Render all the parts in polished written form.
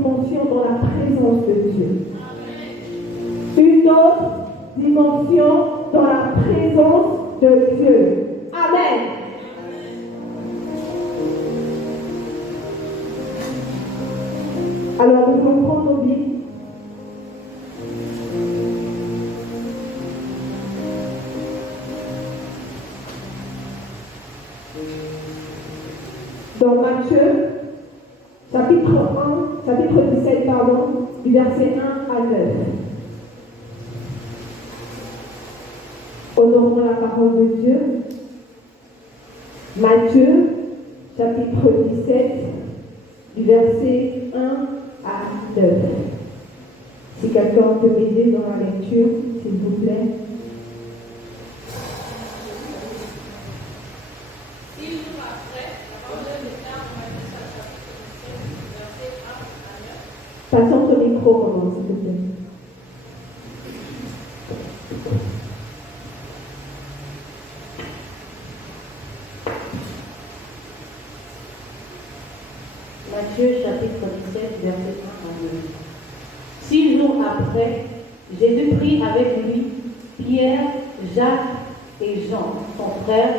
dimension dans la présence de Dieu. Une autre dimension dans la présence de Dieu. Amen. Alors nous allons prendre nos Bibles. Dans Matthieu, chapitre 17, du verset 1 à 9. Honorons la parole de Dieu. Matthieu, chapitre 17, du verset 1 à 9. Si quelqu'un peut m'aider dans la lecture, s'il vous plaît. Passons ton micro, maman, s'il te plaît. Matthieu chapitre 17, verset 1 à 9. 6 jours après, Jésus prit avec lui Pierre, Jacques et Jean, son frère,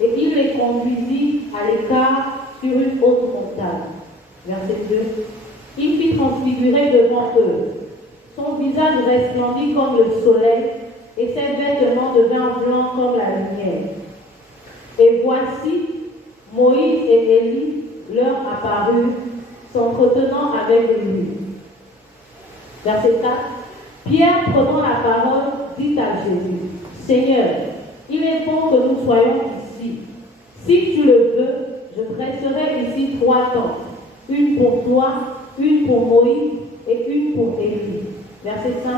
et il les conduisit à l'écart sur une haute montagne. Verset 2. Il fit transfigurer devant eux. Son visage resplendit comme le soleil, et ses vêtements devinrent blancs comme la lumière. Et voici, Moïse et Élie leur apparurent, s'entretenant avec lui. Verset 4. Pierre, prenant la parole, dit à Jésus, « Seigneur, il est bon que nous soyons ici. Si tu le veux, je dresserai ici 3 tentes, une pour toi, une pour Moïse et une pour Élie. » Verset 5.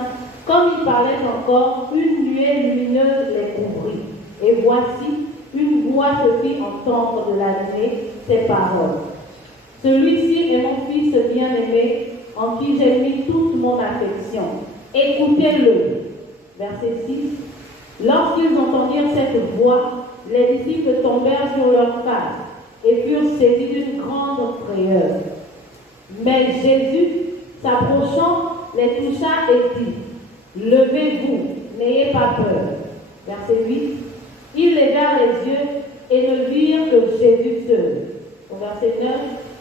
Comme il parlait encore, une nuée lumineuse les couvrit. Et voici, une voix se fit entendre de la nuée ces paroles. Celui-ci est mon fils bien-aimé, en qui j'ai mis toute mon affection. Écoutez-le. Verset 6. Lorsqu'ils entendirent cette voix, les disciples tombèrent sur leurs faces et furent saisis d'une grande frayeur. Mais Jésus, s'approchant, les toucha et dit, « Levez-vous, n'ayez pas peur. » Verset 8. Ils levèrent les yeux et ne virent que Jésus seul. Au verset 9.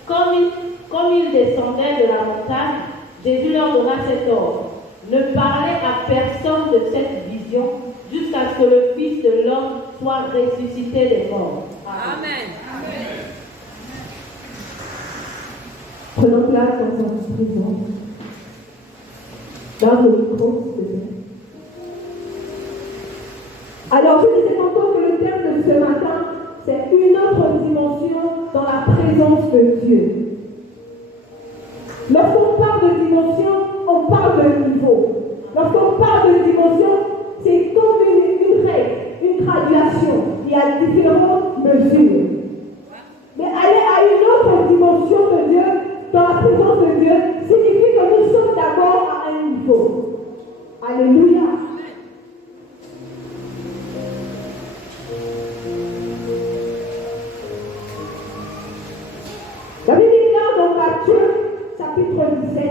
Comme ils descendaient de la montagne, Jésus leur donna cet ordre. Ne parlez à personne de cette vision jusqu'à ce que le Fils de l'homme soit ressuscité des morts. Amen. Amen. Prenons place dans sa présence. Garde le micro, s'il te plaît. Alors, je disais tantôt que le thème de ce matin, c'est une autre dimension dans la présence de Dieu. Lorsqu'on parle de dimension, on parle de niveau. Lorsqu'on parle de dimension, c'est comme une règle, une graduation. Il y a différentes mesures. Mais aller à une autre dimension de Dieu, dans la présence de Dieu, signifie que nous sommes d'abord à un niveau. Alléluia. La Bible dit là dans Matthieu, chapitre 17,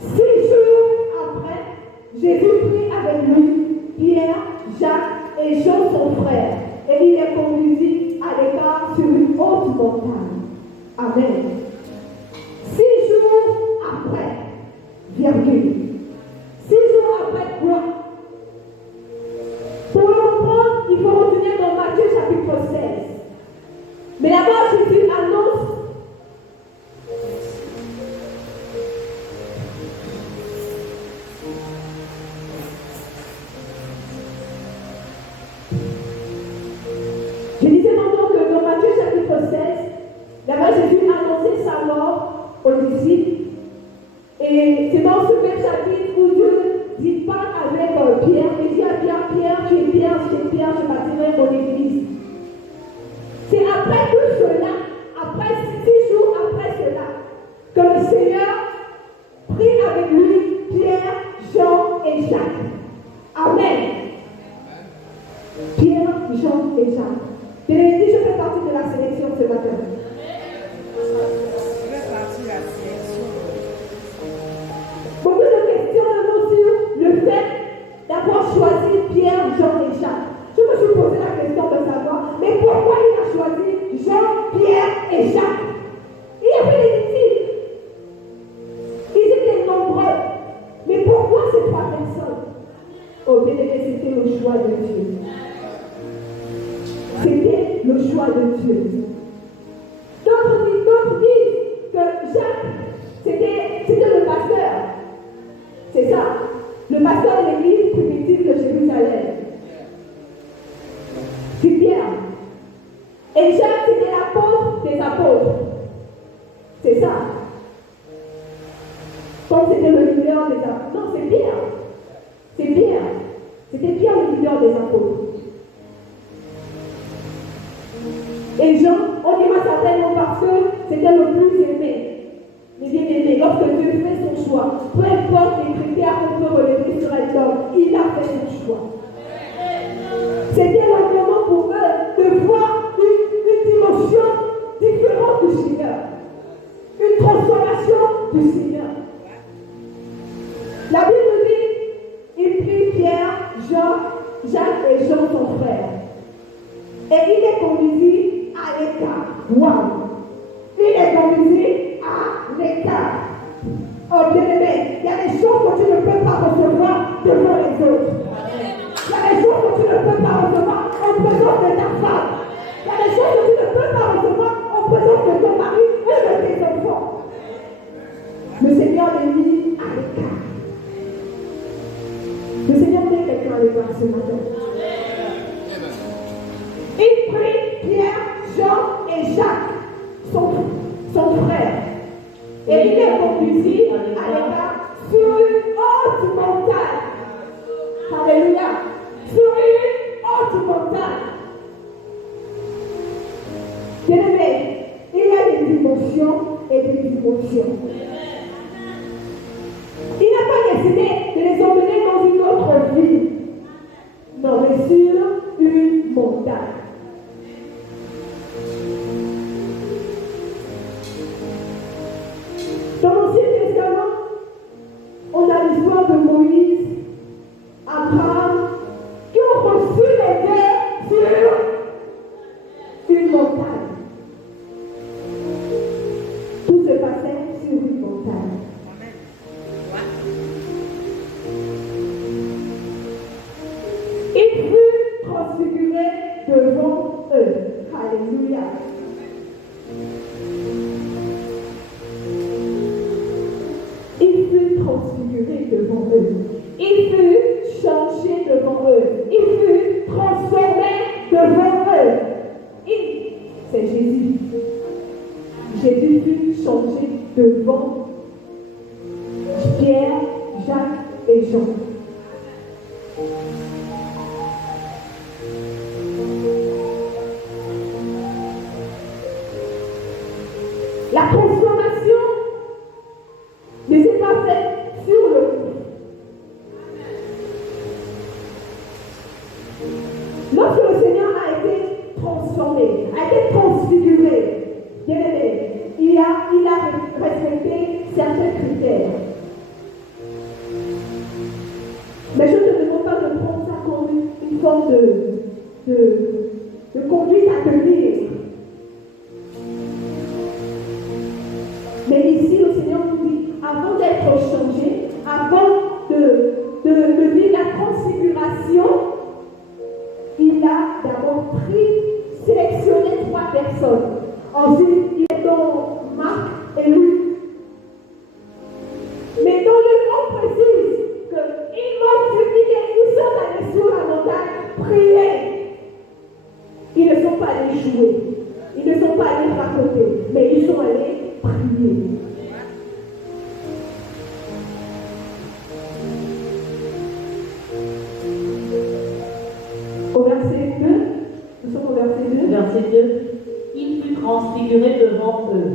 6 jours après, Jésus prit avec lui Pierre, Jacques et Jean son frère, et il les conduisit à l'écart sur une haute montagne. Amen. 6 jours après, virgule. 6 jours après quoi? Pour le comprendre, il faut retourner dans Matthieu chapitre 16. Mais d'abord, Jésus annonce là-bas, Jésus a annoncé sa mort aux disciples. Et c'est dans ce même chapitre où Dieu dit pas avec Pierre. Il dit à Pierre, Pierre, tu es Pierre, je bâtirai mon église. C'est après tout cela, après 6 jours après cela, que le Seigneur prit avec lui Pierre, Jean et Jacques. Amen. Pierre, Jean et Jacques. Bénédicte, je fais partie de la sélection ce matin. choix de Dieu. C'était le choix de Dieu. D'autres disent que Jacques, c'était le pasteur. C'est ça. Le pasteur de l'église primitive de Jérusalem. C'est Pierre. Et Jacques, c'était l'apôtre des apôtres. C'est ça. Comme c'était le leader des apôtres. Non, c'est Pierre. C'est Pierre. C'était Pierre le leader des apôtres. Et Jean, on dira certainement parce que c'était le plus aimé. Mais bien aimé, lorsque Dieu fait son choix, peu importe les critères qu'on peut relever sur un homme, il a fait son choix. C'était le moment pour eux de voir une dimension différente du Seigneur. Une transformation du Seigneur. La Bible dit, il prit Pierre, Jacques et Jean son frère. Et il les conduisit à l'écart. Waouh! Il les conduisit à l'écart. Oh bien-aimé, il y a des choses que tu ne peux pas recevoir devant les autres. Il y a des choses que tu ne peux pas recevoir en présence de ta femme. Il y a des choses que tu ne peux pas recevoir en présence de ton mari ou de tes enfants. Le Seigneur les mit à l'écart. Le Seigneur met quelqu'un à l'écart ce matin. Il prit Pierre, Jean et Jacques, son frère, et il les conduisit à l'écart sur une haute montagne. Alléluia. Sur une haute montagne. Bien-aimé, il y a des dimensions et des dimensions. Il n'a pas décidé de les emmener dans une autre ville. Non, mais sur une montagne. Dans l'Ancien Testament, on a l'histoire de Moïse, Abraham, qui ont reçu les terres sur une montagne. Tout se passait sur une montagne. Il fut transfiguré devant eux. Alléluia. Il fut transfiguré devant eux. Il fut changé devant eux. Il fut transformé devant eux. C'est Jésus. Jésus fut changé devant Pierre, Jacques et Jean. La transformation ne s'est pas faite sur le coup. Lorsque le Seigneur a été transformé, a été transfiguré, bien-aimé, il a respecté certains critères. Mais je ne te demande pas de prendre ça comme une forme de conduite à tenir. Mais ici, le Seigneur nous dit, avant d'être changé, avant de vivre la transfiguration, il a d'abord sélectionné 3 personnes. Ensuite, il est dans Marc et Luc. Mais dans le nom précise qu'ils sont allés sur la montagne prier. Ils ne sont pas allés jouer. Ils ne sont pas allés raconter. Mais ils sont allés prier. Au verset 2, nous sommes au verset 2. Verset 2. Il fut transfiguré devant eux.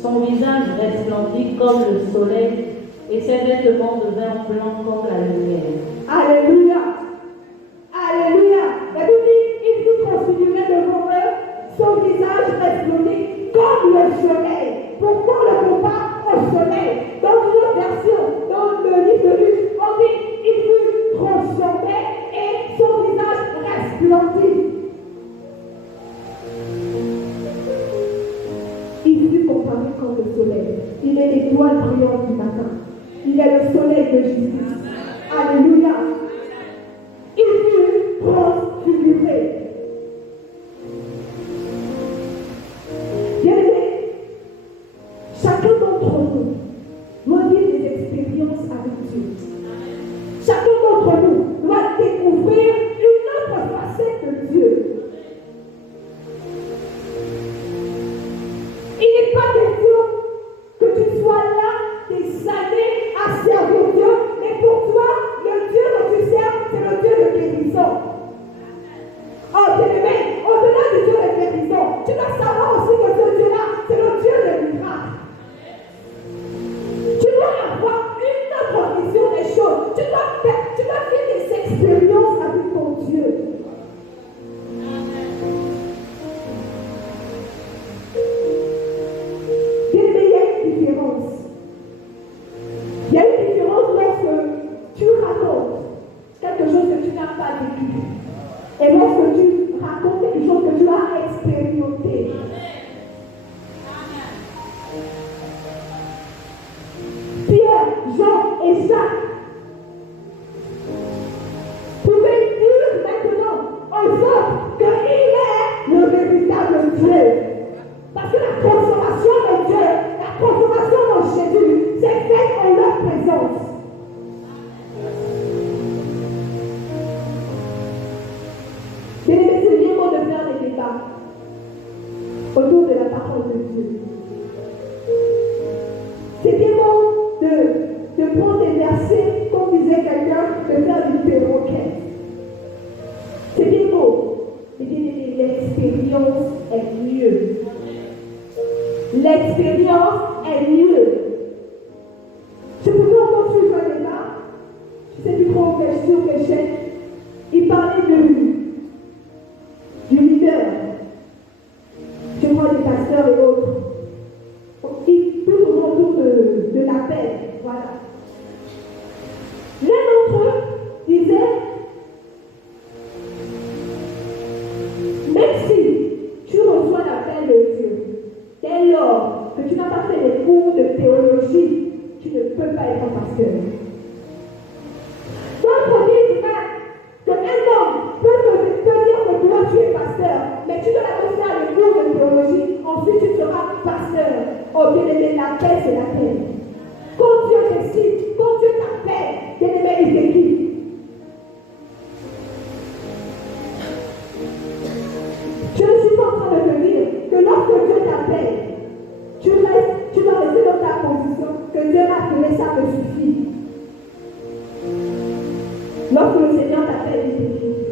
Son visage resplendit comme le soleil et ses vêtements devinrent blancs comme la lumière. Alléluia. Alléluia. La Bible dit, il fut transfiguré devant eux. Son visage resplendit comme le soleil. Pourquoi on le compare au soleil? Dans une autre version, dans le livre de Luc, on dit il fut transformé et son visage resplendit. Il fut comparé comme le soleil. Il est l'étoile brillante du matin. Il est le soleil de Jésus. Alléluia. Il fut Il y a une différence lorsque tu racontes quelque chose que tu n'as pas vécu et lorsque tu racontes quelque chose que tu as expérimenté. Pierre, Jean et Jacques pouvaient dire maintenant aux autres qu'il est le véritable Dieu. Parce que la consommation de Dieu, la consommation de Jésus, c'est faite en leur présence. Bien-aimés, c'est bien beau de faire des débats autour de la parole de Dieu. C'est bien beau de prendre des versets, comme disait quelqu'un, de faire du perroquet. C'est bien beau. Mais bien aimé, l'expérience est mieux. L'expérience est mieux. Je pouvais encore suivre un débat. Je ne sais plus trop sur quelle chaîne. Il parlait du leader. Je crois des pasteurs et autres. Tout autour de l'appel. Voilà. L'un d'entre eux disait, même si tu reçois l'appel de Dieu, dès lors que tu n'as pas fait les cours de théologie, tu ne peux pas être un pasteur. D'autres disent qu'un homme peut te dire que toi tu es pasteur, mais tu dois aller faire les cours de théologie, ensuite tu seras pasteur. Oh bien aimé, l'appel c'est l'appel. Quand Dieu décide, quand Dieu t'appelle, bien aimé, il t'équipe. Je ne suis pas en train de te dire que lorsque Dieu t'appelle, tu dois rester dans ta position, que Dieu m'a appelé, ça me suffit. Lorsque le Seigneur t'appelle, il t'équipe.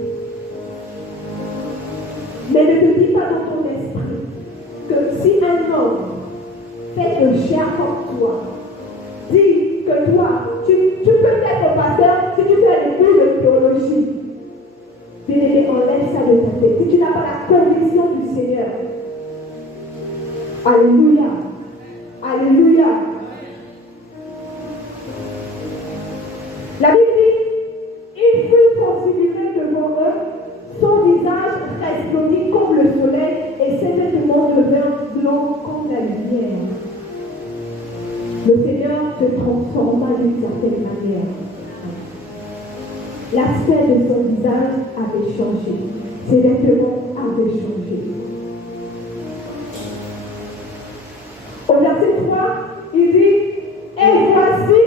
Mais ne te dis pas dans ton esprit que si un homme fait de chair comme toi, dis que toi, tu peux être pasteur si tu fais des cours de théologie. Bien-aimé, enlève ça de ta tête. Si tu n'as pas la conviction du Seigneur. Alléluia. Alléluia. La Bible dit, il fut considéré devant eux, son visage resplendit comme le soleil et ses vêtements devinrent blancs comme la lumière. Le Seigneur se transforma d'une certaine manière. L'aspect de son visage avait changé. Ses vêtements avaient changé. Au verset 3, il dit, et voici,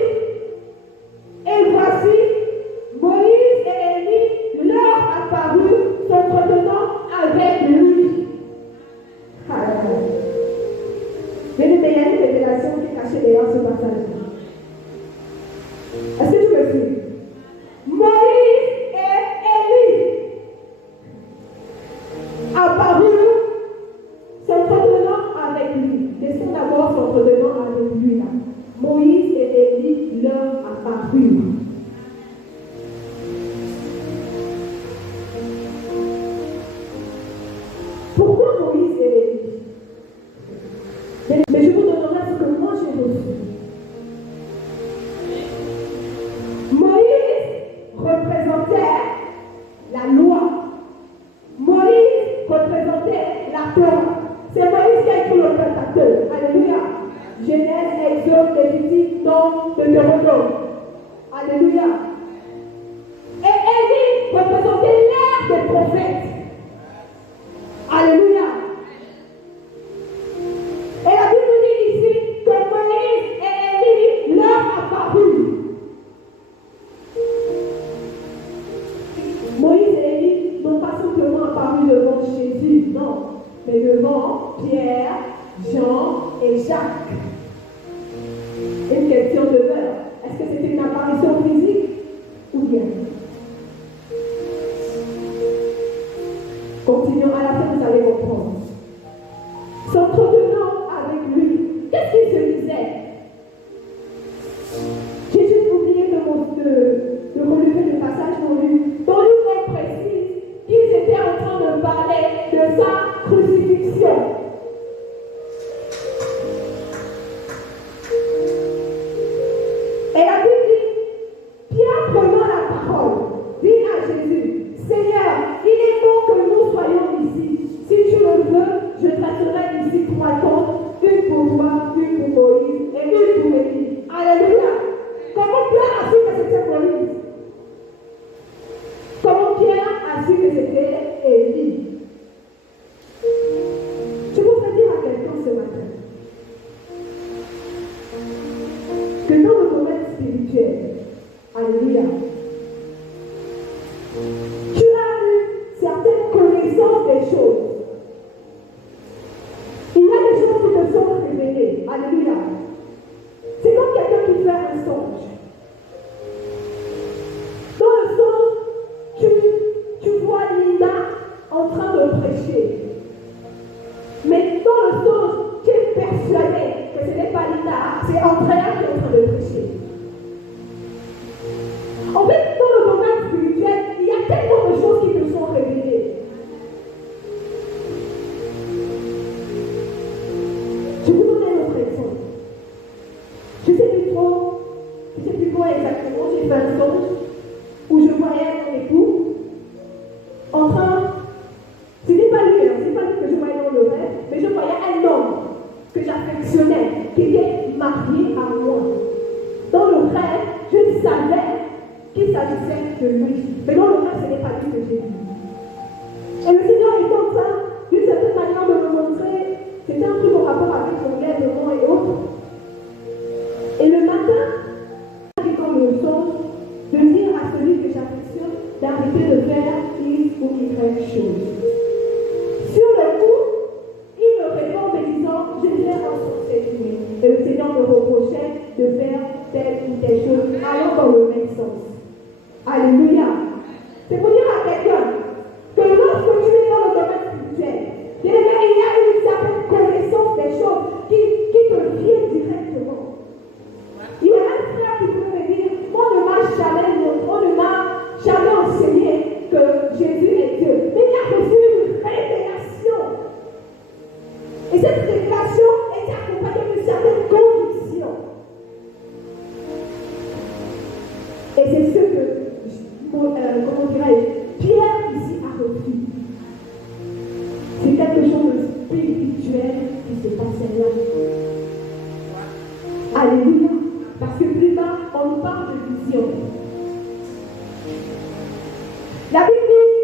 Moïse et Élie leur apparurent, s'entretenant avec lui. Mais il y a une révélation qui est cachée derrière ce passage. Est-ce que tu me suis? Moïse et Élie apparurent, s'entretenant avec lui. Laissons d'abord s'entretenant avec lui là. Moïse et Élie leur apparurent. Pourquoi Moïse et Élie? Mais je vous donnerai ce que moi j'ai reçu. Moïse représentait la loi. Moïse représentait la Torah. C'est Moïse qui a écrit le Pentateuque. Alléluia. Genèse, Exode, Lévitique, Nombre, Deutéronome. Alléluia. Et Élie représentait l'ère des prophètes. Alléluia. Et la Bible dit ici que Moïse et Élie leur apparurent. Moïse et Élie n'ont pas simplement apparu devant Jésus, non, mais devant Pierre, Jean et Jacques. Une question demeure. Est-ce que c'était une apparition physique ou bien? Continuons, à la fin vous allez comprendre. S'entretenant avec lui, qu'est-ce qu'il se disait? J'ai juste oublié de relever le passage qu'on lit. Dans l'une précise qu'ils étaient en train de parler de sa crucifixion. Et la Alléluia. Tu as eu certaines connaissances des choses. Il y a des choses qui te sont révélées. Alléluia. C'est comme quelqu'un qui fait un songe. Dans le songe, tu vois Linda en train de prêcher. Mais dans le songe, tu es persuadé que ce n'est pas Linda, c'est Andrea qui est en train de prêcher. En fait, dans le domaine spirituel, il y a tellement de choses qui te sont révélées. Je vous donne un autre exemple. Je ne sais plus quoi exactement, j'ai fait un songe où je voyais mon époux en train, ce n'est pas lui que je voyais dans le rêve, mais je voyais un homme que j'affectionnais, qui était marié à moi. Dans le rêve, je savais qu'il s'agissait de lui. Mais dans le rêve, ce n'est pas lui que j'ai vu. Et le Seigneur est en train, d'une certaine manière, de me montrer, c'était un truc en rapport avec mon lèvement et autres. Et le matin, j'ai comme le songe de dire à celui que j'affectionne d'arrêter de faire X ou Y chose. Sur le coup, il me répond en me disant, je viens en songe cette nuit. Et le Seigneur me reprochait de faire telle ou telle chose, allant dans le même sens. Alléluia. C'est pour dire à quelqu'un que lorsque tu es dans le domaine spirituel, bien aimé, il y a une certaine connaissance des choses qui te viennent directement. Il y a un frère qui peut me dire, on ne m'a jamais enseigné que Jésus est Dieu. Mais il a reçu une révélation. Et cette révélation est accompagnée de certaines convictions. Et c'est ce que, comment dirais-je, Pierre ici a reçu. C'est quelque chose de spirituel qui se passe là. Alléluia. Parce que plus bas, on nous parle de vision. La Bible dit,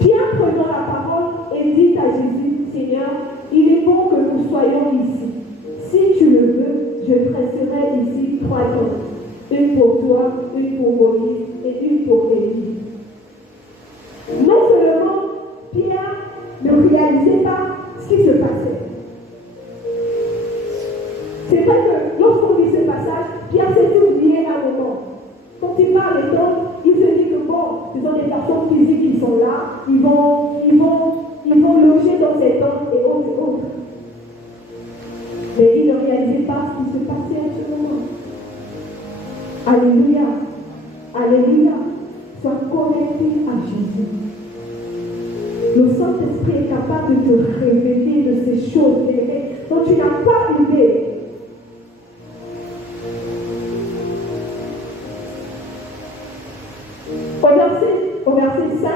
Pierre prenant la parole et dit à Jésus, Seigneur, il est bon que nous soyons ici. Si tu le veux, je dresserai ici 3 tentes. Une pour toi, une pour Moïse et une pour Élie. Non seulement Pierre ne réalisait pas ce qui se passait. C'est vrai que lorsqu'on lit ce passage, Pierre s'est oublié à un moment. Quand il parle des tentes, il se dit que bon, ce sont des personnes physiques qui sont là, ils vont loger dans ces tentes et autres et autres. Mais il ne réalisait pas ce qui se passait à ce moment. Alléluia. Alléluia. Sois connecté à Jésus. Le Saint-Esprit est capable de te révéler de ces choses dont tu n'as pas idée. Au verset 5,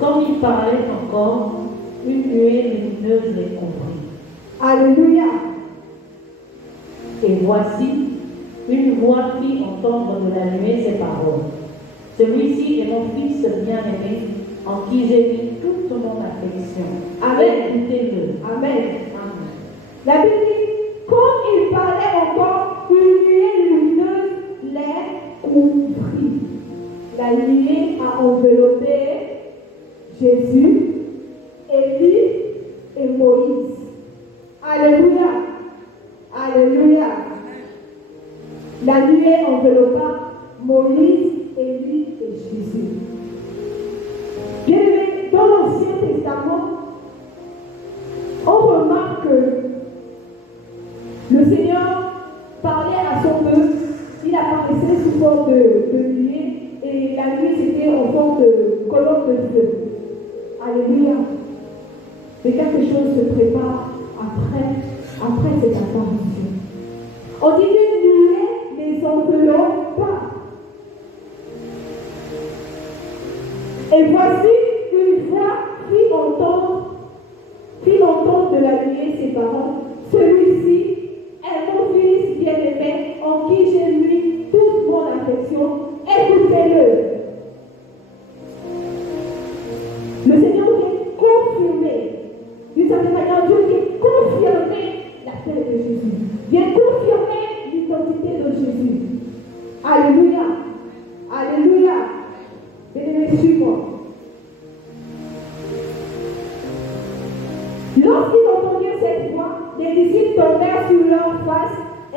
comme il parlait encore, une nuée lumineuse les couvrit. Alléluia. Et voici, une voix fit entendre de la nuée ces paroles. Celui-ci est mon fils bien-aimé, en qui j'ai mis toute mon affection. Amen. Écoutez-le. Amen. Amen. La Bible dit, comme il parlait encore, une nuée lumineuse les couvrit. La nuée a enveloppé Jésus, Élie et Moïse. Alléluia. Alléluia. La nuée enveloppa Moïse, Élie et Jésus. Bien aimé, dans l'Ancien Testament, on remarque que le Seigneur parlait à son peuple, il apparaissait sous forme de nuée, et la nuit c'était en forme de colonne de feu. Alléluia. Mais quelque chose se prépare après cette apparition. On dit qu'une nuée les enveloppe pas. Et voici une voix fit entendre de la nuée ces paroles. Celui-ci est mon fils bien-aimé en qui j'ai mis toute mon affection. Écoutez-le. Le Seigneur vient confirmer, d'une certaine manière, Dieu vient confirmer la paix de Jésus. Vient confirmer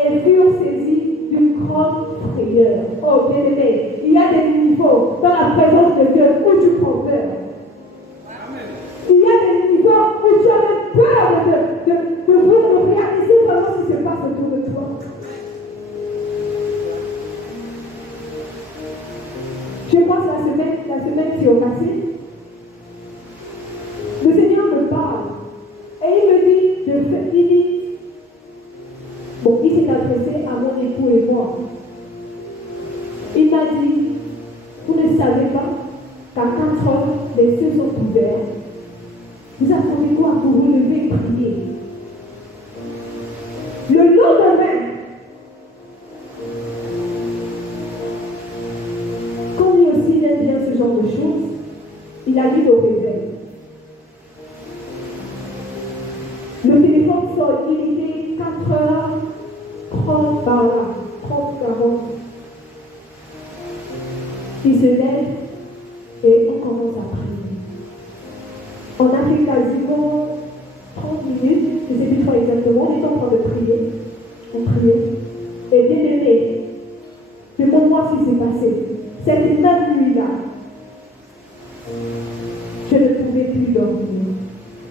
elles furent saisies d'une grande frayeur. Oh bien-aimé, il y a des niveaux dans la présence de Dieu où tu prends peur. Il y a des niveaux où tu as même peur de réaliser vraiment ce qui se passe autour de toi. Je pense la semaine qui est passée, le Seigneur me parle et il me dit, il s'est adressé à mon époux et moi. Il m'a dit, vous ne savez pas qu'à 4 heures, les cieux sont ouverts. Vous attendez quoi pour vous lever et prier? Le lendemain, comme lui aussi il aime bien ce genre de choses, il a mis le réveil. Le téléphone sonne, il était 4h30 par là, 30-40. Il se lève et on commence à prier. On a fait quasiment 30 minutes, je ne sais plus trop exactement, on est en train de prier. On priait. Et bien aimé, demande-moi ce qui s'est passé. Cette même nuit-là, je ne pouvais plus dormir.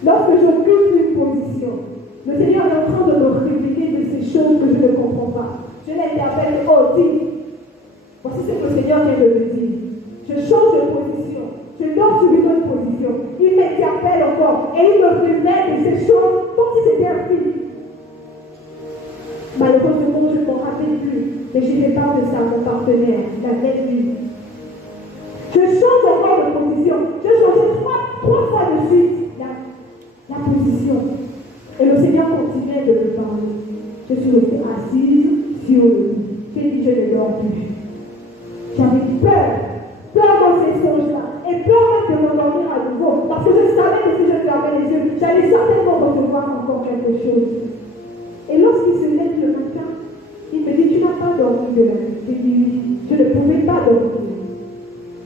Lorsque j'occupe une position, le Seigneur est en train de me révéler de ces choses que je ne comprends pas. Je l'interpelle, oh dis, voici ce que le Seigneur vient de me dire. Je change de position, je dors sur une autre position. Il m'interpelle encore et il me révèle de ces choses comme si c'était un film. Malheureusement, je ne m'en rappelle plus, mais je n'ai pas de ça à mon partenaire, la même nuit. Je change encore de position. Je change trois fois de suite la position. Et le Seigneur continuait de me parler. Je suis restée assise sur le lit. J'ai dit, je ne dors plus. J'avais peur dans ces songes-là, et peur même de m'endormir à nouveau, parce que je savais que si je fermais les yeux, j'allais certainement recevoir encore quelque chose. Et lorsqu'il se lève le matin, il me dit, tu n'as pas dormi de la nuit. J'ai dit, oui, je ne pouvais pas dormir.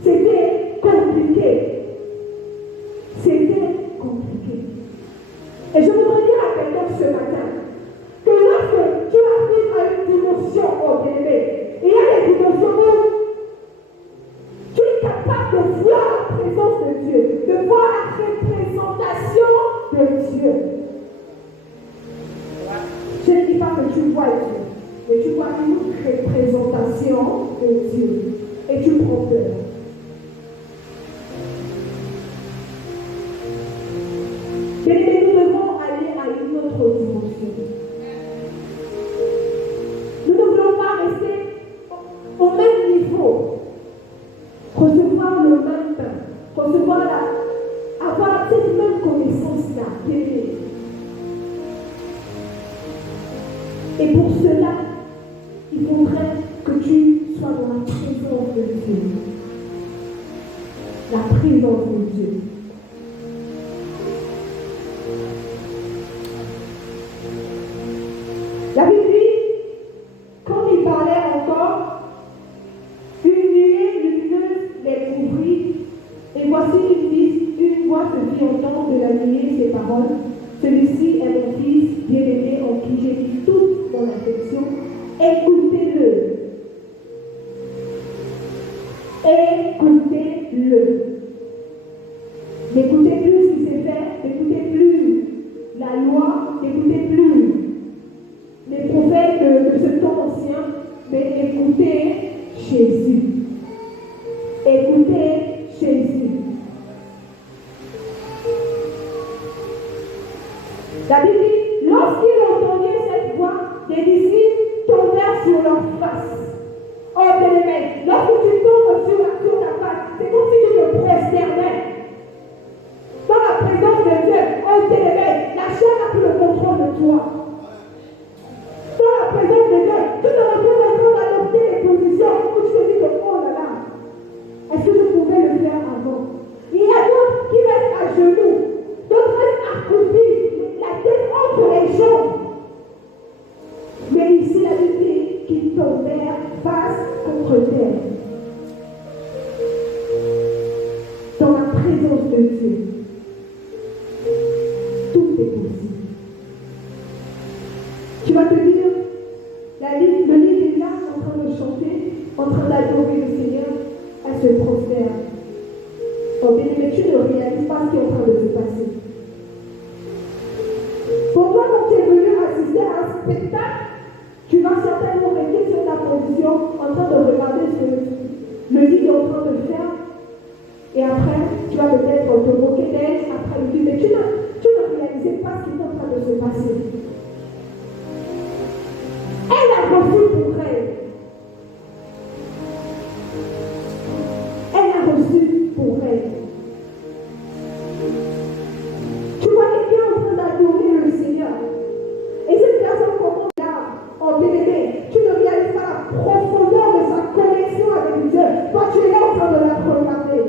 C'était compliqué. Et je voudrais dire à quelqu'un ce matin, que lorsque tu arrives à une dimension, oh bien-aimé, il y a des dimensions où tu es capable de voir la présence de Dieu, de voir la représentation de Dieu. Je ne dis pas que tu vois Dieu, mais tu vois une représentation de Dieu. Et tu prends peur. Et nous devons aller à une autre dimension. Nous ne voulons pas rester au même niveau, recevoir le même pain, avoir cette même connaissance-là. Et pour cela, il faudrait que tu sois dans la présence de Dieu. La présence de Dieu. La Bible dit, comme il parlait encore, une nuée lumineuse les couvrit, et voici une voix se fit entendre de la nuée ces paroles. Celui-ci est mon fils bien-aimé en qui j'ai mis toute mon affection. Écoutez-le. Écoutez-le. N'écoutez plus ce qui s'est fait, n'écoutez plus la loi, n'écoutez plus les prophètes de ce temps ancien, mais écoutez Jésus. Écoutez Jésus. La Bible dit, lorsqu'ils entendirent cette voix, les disciples tombèrent sur leur face. Oh bien-aimé, lorsque tu tombes sur ta face, c'est comme si tu te prosternais. Dans la présence de Dieu, oh bien-aimé, la chair n'a plus le contrôle de toi. Dans la présence de Dieu, tu te retrouves en train d'adopter des positions où tu te dis que chanter, en train d'adorer le Seigneur, elle se prosterne. Oh bien-aimé, tu ne réalises pas ce qui est en train de se passer. Pour toi, quand tu es venu assister à un spectacle, tu vas certainement rester sur ta position en train de regarder ce que le guide est en train de faire. Et après, tu vas peut-être te moquer d'elle, après lui dire, mais tu ne réalisais pas ce qui est en train de se passer. Elle a reçu pour elle. Elle a reçu pour elle. Tu vois quelqu'un en train d'adorer le Seigneur. Et cette personne commence là, en bien-aimé. Tu ne réalises pas la profondeur de sa connexion avec Dieu. Toi, tu es là en train de la regarder.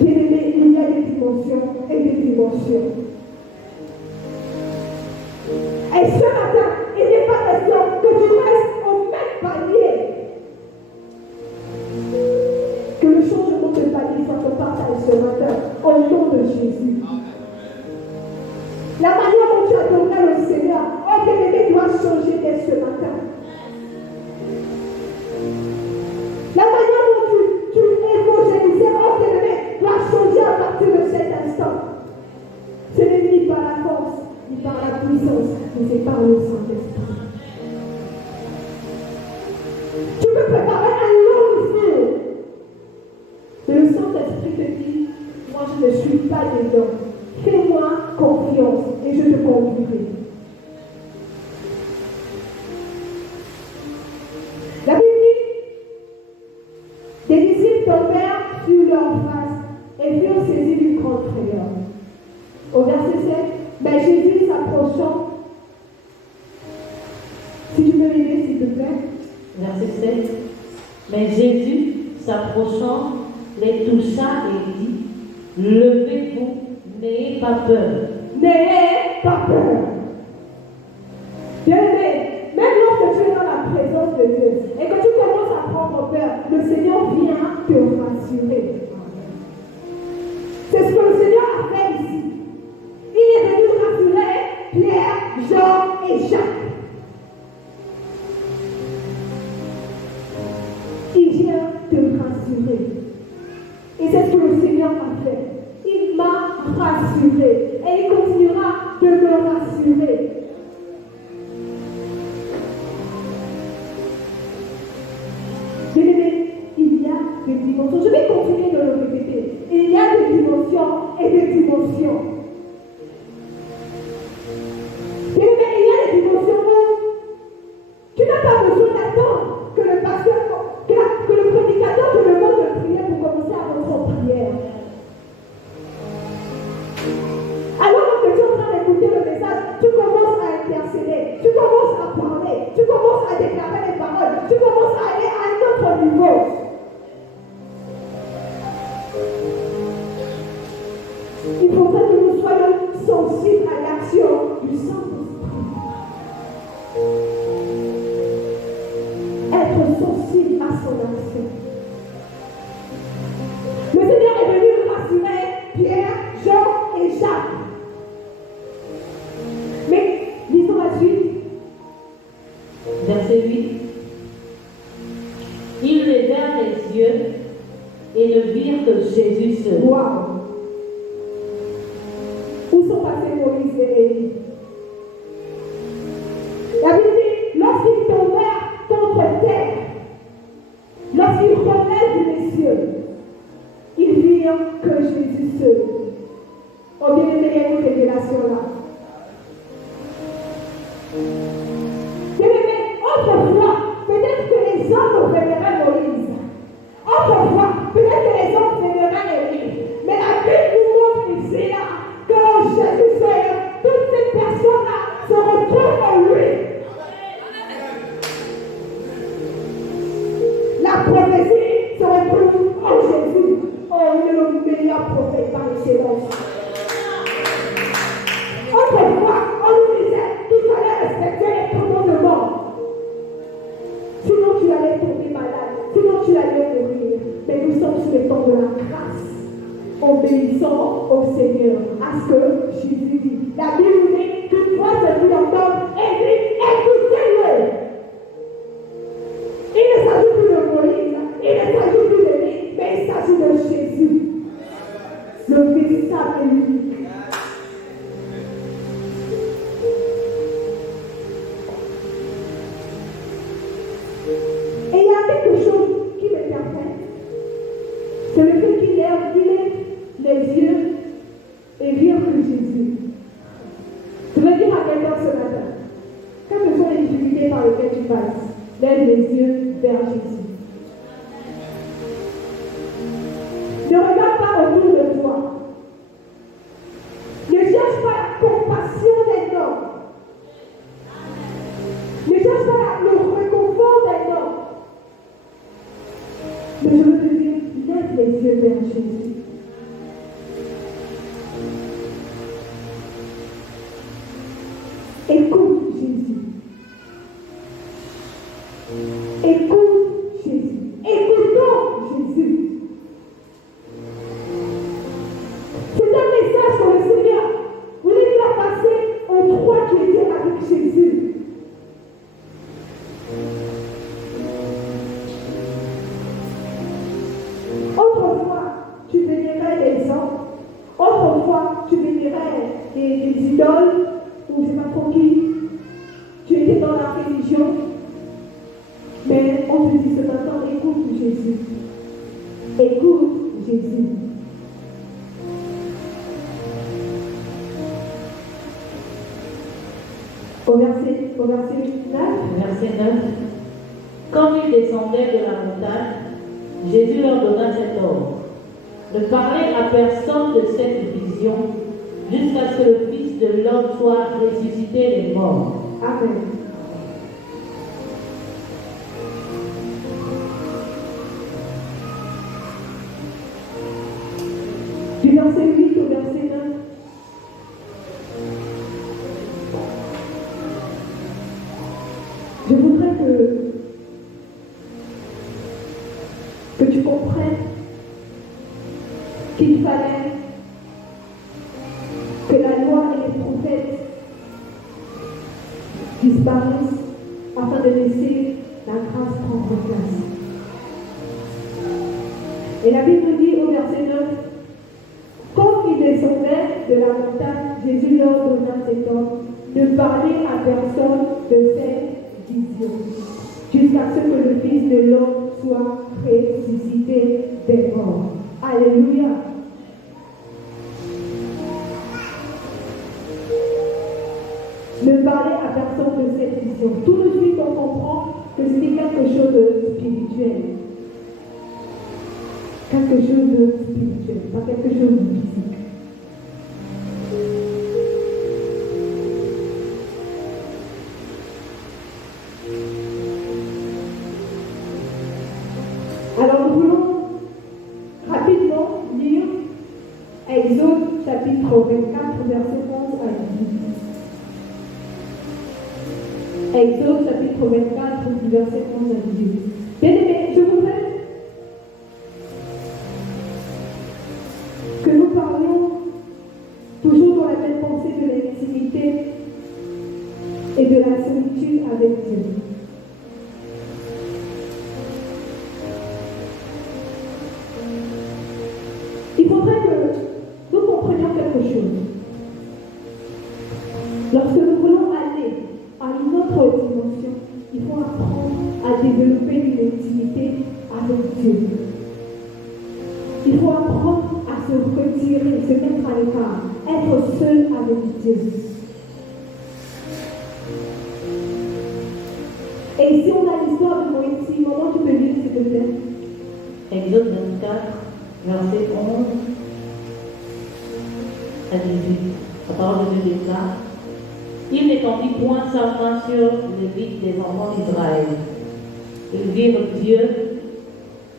Bien-aimé, il y a des dimensions et des dimensions. Et ce matin, il n'est pas question que tu restes au même palier. Que le changement de palier soit ton partage ce matin, au nom de Jésus. La manière dont tu adorais le Seigneur, oh bien-aimé, doit changer dès ce matin. La manière dont tu évangélisais, oh bien-aimé, doit changer à partir de cet instant. Ce n'est ni par la force, ni par la puissance, mais c'est par le Saint-Esprit. Tu peux préparer un long discours. Mais le Saint-Esprit te dit, moi je ne suis pas dedans. Fais-moi confiance et je te conduirai. La Bible dit, des disciples tombèrent sur leur face et furent saisis d'une grande frayeur. Au verset 7, mais Jésus s'approchant, si tu peux l'aider s'il te plaît. Verset 7. Mais Jésus s'approchant les toucha et dit, levez-vous, n'ayez pas peur. N'ayez pas peur. Bien-aimé, même lorsque tu es dans la présence de Dieu et que tu commences à prendre peur, le Seigneur vient te rassurer. C'est ce que le Seigneur a fait ici. Il est venu rassurer Pierre, Jean et Jacques. Il vient te rassurer. Et c'est ce que le Seigneur a fait. Il m'a rassuré. Et il continuera de me rassurer. Bien-aimé, il y a des dimensions. Je vais continuer de le répéter. Il y a des dimensions et des dimensions. Bien-aimé, il y a des dimensions où tu n'as pas besoin d'attendre que le pasteur, que le prédicateur te demande de prier pour commencer à rentrer en prière. Alors que tu es en train d'écouter le message, tu commences à intercéder, tu commences à parler, tu commences à déclarer les paroles, tu commences à aller à un autre niveau. Il faudrait que nous soyons sensibles à l'action du Saint-Esprit. Être sensible à son action. Le Seigneur est venu rassurer Pierre, Jean et Jacques. Mais, lisons la suite. Verset 8. Ils levèrent les yeux et ne virent que Jésus seul. Waouh! Où sont passés Moïse et Élie? La Bible dit, lorsqu'ils tombèrent contre terre, lorsqu'ils revenaient des cieux, ils virent que Jésus seul. Oh bien aimé, il y a une révélation là. Bien aimé, autrefois, peut-être que les hommes vénéraient Moïse. Autrefois, peut-être que les hommes vénéraient Élie. Mais la Bible nous montre ici là, que Jésus Seigneur, toutes ces personnes-là se retrouvent en lui. La prophétie se retrouve en Jésus. Oh, il est le meilleur prophète par excellence. Autrefois, on nous disait qu'il fallait respecter les commandements. Sinon, tu allais tomber malade. Sinon, tu allais mourir. Mais nous sommes sous les temps de la grâce. Obéissant au Seigneur, à ce que Jésus dit. La Jésus. Je veux dire à quelqu'un ce matin, quelles que soient les difficultés par lesquelles tu passes, lève les yeux vers Jésus. Ne regarde pas autour de toi. Ne cherche pas la compassion des hommes. Ne cherche pas le réconfort des hommes. Mais je veux te dire, lève les yeux vers Jésus. Écoute Jésus. Écoute Jésus. Écoutons Jésus. C'est un message pour le Seigneur. Vous voulez faire passer aux trois qui étaient avec Jésus. Autrefois, tu vénérais les hommes. Autrefois, tu vénérais des idoles, ou je ne sais pas trop qui. Tu étais dans la religion. Mais on te dit ce matin, écoute Jésus. Écoute Jésus. Au verset 9. Verset 9. Quand ils descendaient de la montagne, Jésus leur donna cet ordre: ne parlez à personne de cette vision jusqu'à ce que le Fils de l'homme soit ressuscité des morts. Amen. Du verset 8 au verset 9. Je voudrais que tu comprennes qu'il fallait que la loi et les prophètes disparaissent afin de laisser la grâce prendre place. Et la Bible dit au verset 9, quand ils descendaient de la montagne, Jésus leur donna cet ordre: ne parlez à personne de cette vision, jusqu'à ce que le Fils de l'homme soit ressuscité des morts. Alléluia. Ne parlez à personne de cette vision. Tout de suite, on comprend que c'était quelque chose de spirituel. Quelque chose de spirituel, pas quelque chose de physique. Alors nous voulons rapidement lire Exode chapitre 24, verset 11 à 18. Exode chapitre 24, verset 11 à 18. Bien aimé, je voudrais que nous parlions toujours dans la même pensée de l'intimité et de la solitude avec Dieu. Il faudrait que nous comprenions quelque chose. Lorsque nous voulons aller à une autre dimension, il faut apprendre à développer une intimité avec Dieu. Il faut apprendre à se retirer, se mettre à l'écart, être seul avec Dieu. Et si on a l'histoire de Moïse, comment tu peux lire, s'il te plaît? Exode 24, verset 11 à 18. La parole de Dieu déclare: il n'étendit point sa main sur les vies des enfants d'Israël. Ils virent Dieu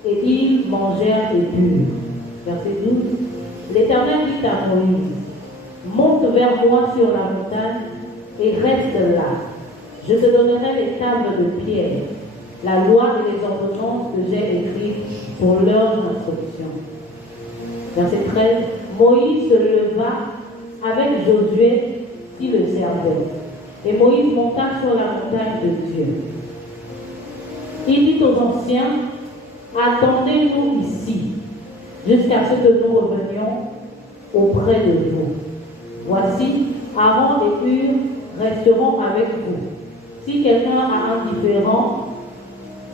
et ils mangèrent et burent. Verset 12. L'Éternel dit à Moïse: monte vers moi sur la montagne et reste là. Je te donnerai les tables de pierre, la loi et les ordonnances que j'ai écrites pour leur instruction. Verset 13. Moïse se leva avec Josué qui le servait. Et Moïse monta sur la montagne de Dieu. Il dit aux anciens: attendez-nous ici, jusqu'à ce que nous revenions auprès de vous. Voici, Aaron et Hur resteront avec vous. Si quelqu'un a un différend,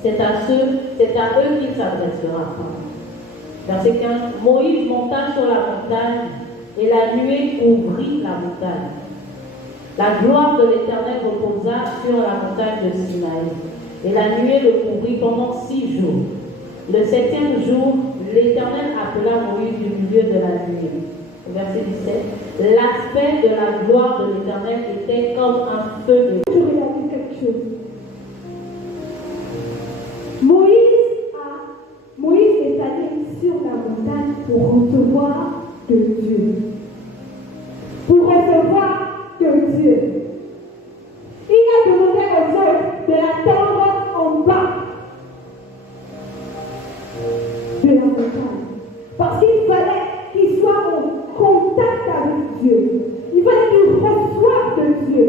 c'est à eux qu'il s'adressera. Verset 15. Moïse monta sur la montagne et la nuée couvrit la montagne. La gloire de l'Éternel reposa sur la montagne de Sinaï, et la nuée le couvrit pendant 6 jours. Le 7e jour, l'Éternel appela Moïse du milieu de la nuée. Verset 17. L'aspect de la gloire de l'Éternel était comme un feu de... Je regarde quelque chose. Moïse est allé sur la montagne pour recevoir de Dieu. Pour recevoir de Dieu. Il a demandé aux autres de l'attendre en bas de la montagne. Parce qu'il fallait qu'il soit en contact avec Dieu. Il fallait qu'il reçoive de Dieu.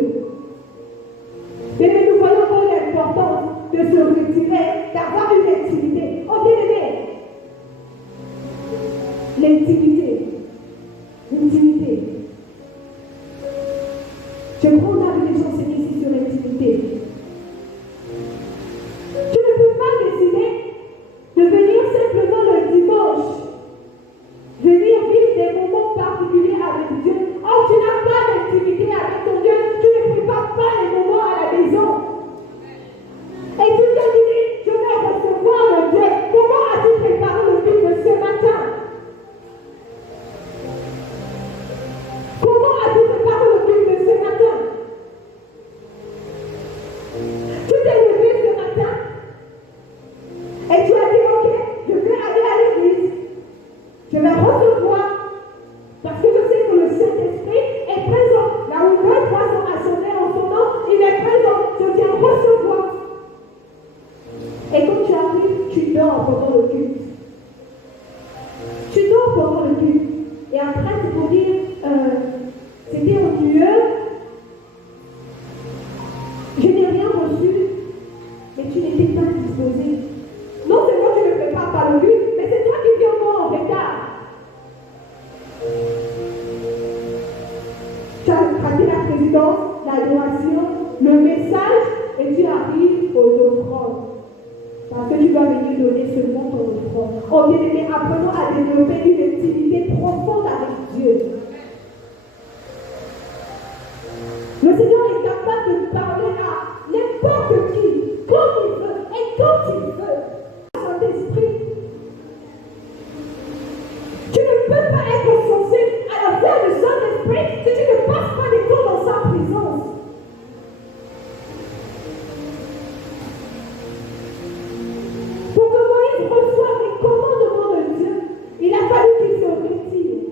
Mais nous voyons encore l'importance de se retirer, d'avoir une intimité. Oh bien aimé, l'intimité. L'intimité. Je crois qu'on a déjà enseigné ici sur l'intimité. Tu ne peux pas décider de venir simplement le dimanche, venir vivre des moments particuliers avec Dieu. Or, tu n'as pas d'intimité avec ton Dieu, tu ne prépares pas les moments à la maison. Et tu te dis, je vais recevoir le Dieu. Comment as-tu préparé le culte ce matin? Comment as-tu préparé le culte ce matin? Tu t'es levé ce matin et tu as dit, ok, je vais aller à l'église. Je vais recevoir parce que je sais que le Saint-Esprit est présent. Là où 2, 3 sont assemblés en son nom, il est présent. Je viens recevoir. Et quand tu arrives, tu dors pendant le culte. Tu dors pendant le culte. Et après, c'est pour dire, c'était ennuyeux. Je n'ai rien reçu, mais tu n'étais pas disposé. Non seulement tu ne fais pas le culte, mais c'est toi qui viens encore en retard. Tu as raté la présidence, l'adoration, le message, et tu arrives aux offrandes. Parce que tu dois venir donner seulement ton offrande. Oh bien aimé, apprenons à développer une intimité profonde avec Dieu. Le Seigneur est capable de parler à n'importe qui, comme il veut et quand il veut. Saint-Esprit. Tu ne peux pas être sensible à la voix du Saint-Esprit si tu ne passes pas du temps dans sa présence. Pour que Moïse reçoive les commandements de Dieu, il a fallu qu'il se retire.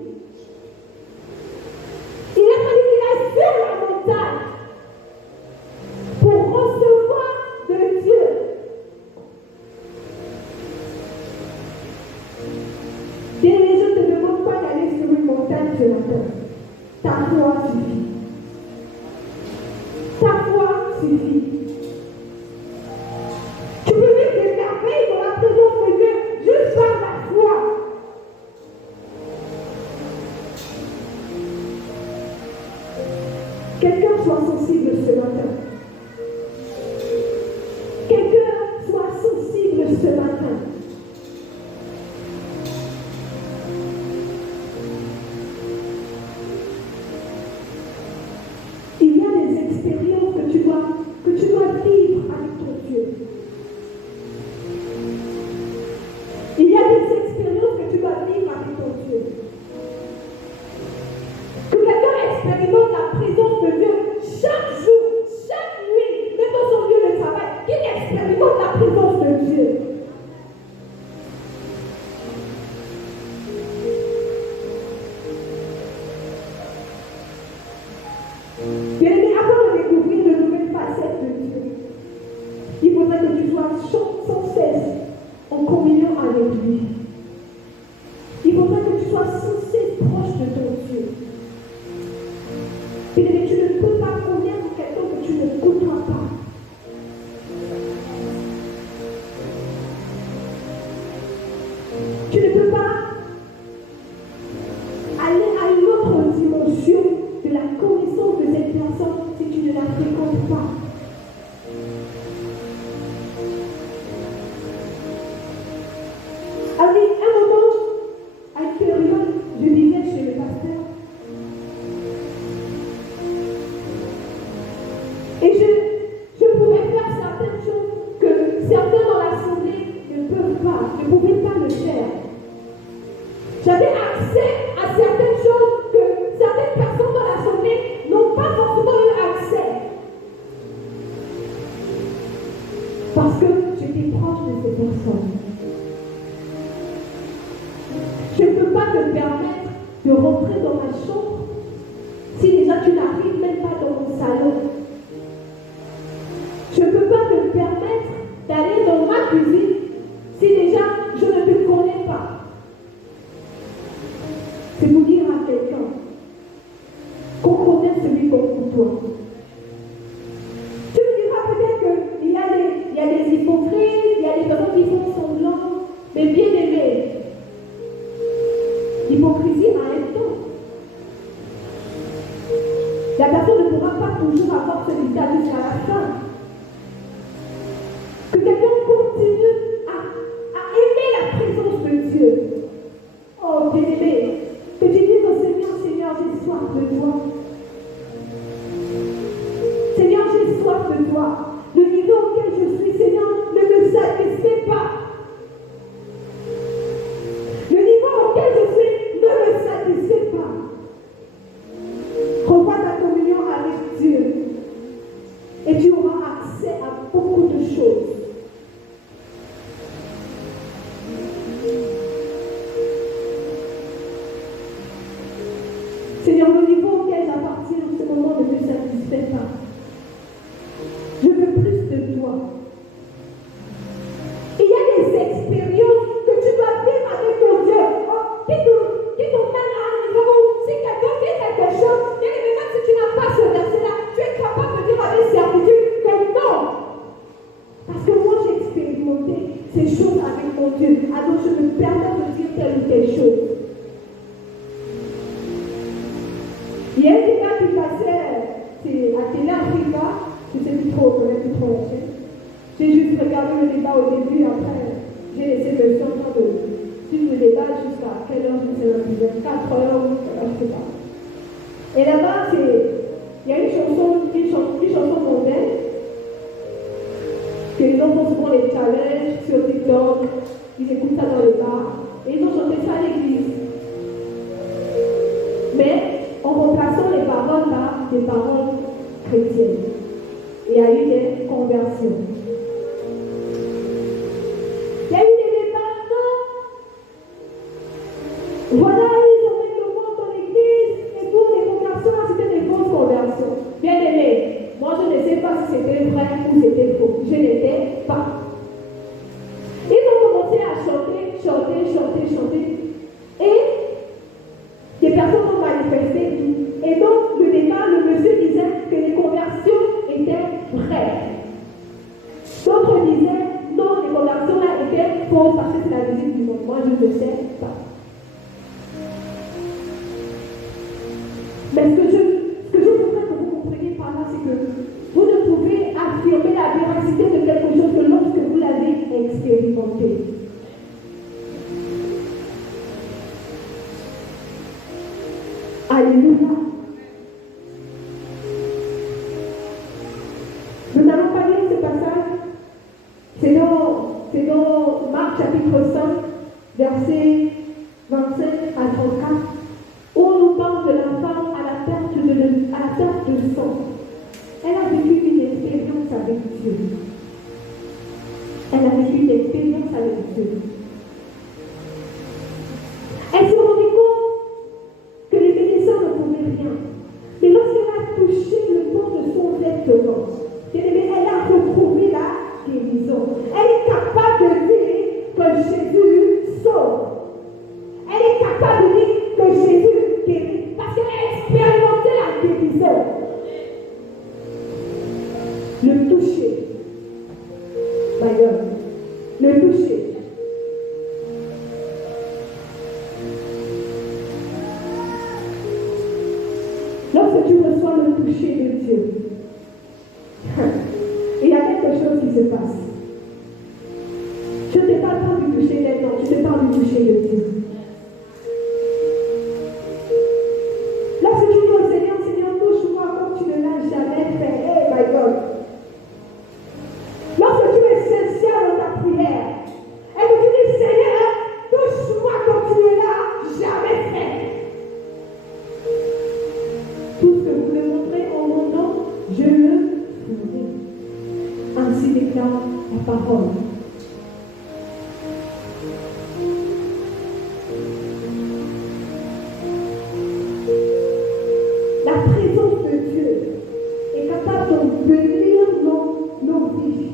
Il a fallu qu'il aille sur la montagne pour recevoir de Dieu. Bien aimé, je ne te demande pas d'aller sur une montagne ce matin. Ta foi suffit. Ta foi suffit. Tu peux vivre des merveilles dans la présence de Dieu juste par la foi. Quelqu'un soit sensible ce matin. Quelqu'un soit sensible ce matin. Il y a des expériences que tu dois vivre avec ton Dieu. Il y a des expériences que tu dois vivre avec ton Dieu. Que quelqu'un expérimente la présence de Dieu chaque jour, chaque nuit, même dans son lieu de travail, qu'il expérimente la présence de Dieu. Bien aimé, avant de découvrir de nouvelles facettes de Dieu, il faudrait que tu sois sans cesse en communion avec lui. Il faudrait que tu sois sans cesse proche de ton Dieu. Bien aimé, tu ne peux pas connaître quelqu'un que tu ne côtoies pas. Tu ne peux pas aller à une autre dimension de la connaissance de cette personne si tu ne la fréquentes pas. Avec un moment, à une période, je vivais chez le pasteur Et je pourrais faire certaines choses que certains dans l'assemblée ne peuvent pas, ne pouvaient pas le faire. J'avais accès à certaines choses que certaines personnes dans l'assemblée n'ont pas forcément eu accès. Parce que j'étais proche de ces personnes. Je ne peux pas me permettre de rentrer dans ma chambre si déjà tu n'arrives même pas dans mon salon. Je ne peux pas me permettre d'aller dans ma cuisine si déjà je ne te connais pas. C'est pour dire à quelqu'un qu'on connaît celui qu'on côtoie. Tu me diras peut-être qu'il y a des hypocrites, il y a des personnes qui font semblant, mais bien aimés. L'hypocrisie a un temps. La personne ne pourra pas toujours avoir ce résultat jusqu'à la fin. Que quelqu'un continue à aimer la présence de Dieu. Oh, bien-aimé, que tu dises au Seigneur, Seigneur, j'ai soif de toi. Seigneur, j'ai soif de toi. Le niveau auquel je suis, Seigneur, ne me satisfait pas. Le niveau auquel je suis ne me satisfait pas. Revois ta communion avec Dieu et tu auras accès à beaucoup de choses. Seigneur, le niveau auquel j'appartiens en ce moment ne me satisfait pas. Je veux plus de toi. Il y a des expériences que tu dois vivre avec ton Dieu. Oh, qui t'emmène à un niveau où si quelqu'un fait quelque chose, bien évidemment, si tu n'as pas ce verset-là, tu es capable de dire avec certitude que non. Parce que moi, j'ai expérimenté ces choses avec mon Dieu. Alors, je me permets de dire telle ou telle chose. Il y a un débat qui passait à Télé Africa, je ne sais plus trop, je ne connais plus trop la chaîne. J'ai juste regardé le débat au début, après j'ai laissé le temps de suivre le débat jusqu'à quelle heure, je ne sais pas, 4 heures, je ne sais pas. Et là-bas, il y a une chanson mondaine, que les gens font souvent les challenges sur TikTok, ils écoutent ça dans les bars, et ils ont chanté ça à l'église. Mais en remplaçant les paroles par des paroles chrétiennes. Il y a eu des conversions. Il y a eu des débats, non. Voilà, ils ont mis le monde dans l'église, et pour les conversions, c'était des fausses conversions. Bien aimé, moi je ne sais pas si c'était vrai ou c'était faux. Je n'étais pas. Ils ont commencé à chanter. Et des personnes ont manifesté tout. Et donc, le débat, le monsieur disait que les conversions étaient vraies. D'autres disaient, non, les conversions là étaient fausses parce que c'est la musique du monde. Moi, je ne sais pas. Mais ce que je voudrais que vous compreniez par là, c'est que vous ne pouvez affirmer la véracité de quelque chose que lorsque vous l'avez expérimenté. Alléluia. Nous allons pas lire ce passage. C'est dans Marc chapitre 5, versets 25 à 34, où on nous parle de la femme à la perte de sang. Elle a vécu une expérience avec Dieu. Elle s'est rendue compte que les médecins ne pouvaient rien. Mais lorsqu'elle a touché le bord de son vêtement, elle a retrouvé la guérison. Elle est capable de dire que Jésus sauve. Elle est capable de dire que Jésus guérit. Parce qu'elle a expérimenté la guérison. Le toucher. My God. Le toucher. Lorsque tu reçois le toucher de Dieu, il y a quelque chose qui se passe. Je ne te parle pas du toucher des gens, je te parle du toucher de Dieu. Lorsque tu dis au Seigneur, Seigneur, touche-moi comme tu ne l'as jamais fait. Hey, my God. la parole. La présence de Dieu est capable de bénir nos vies.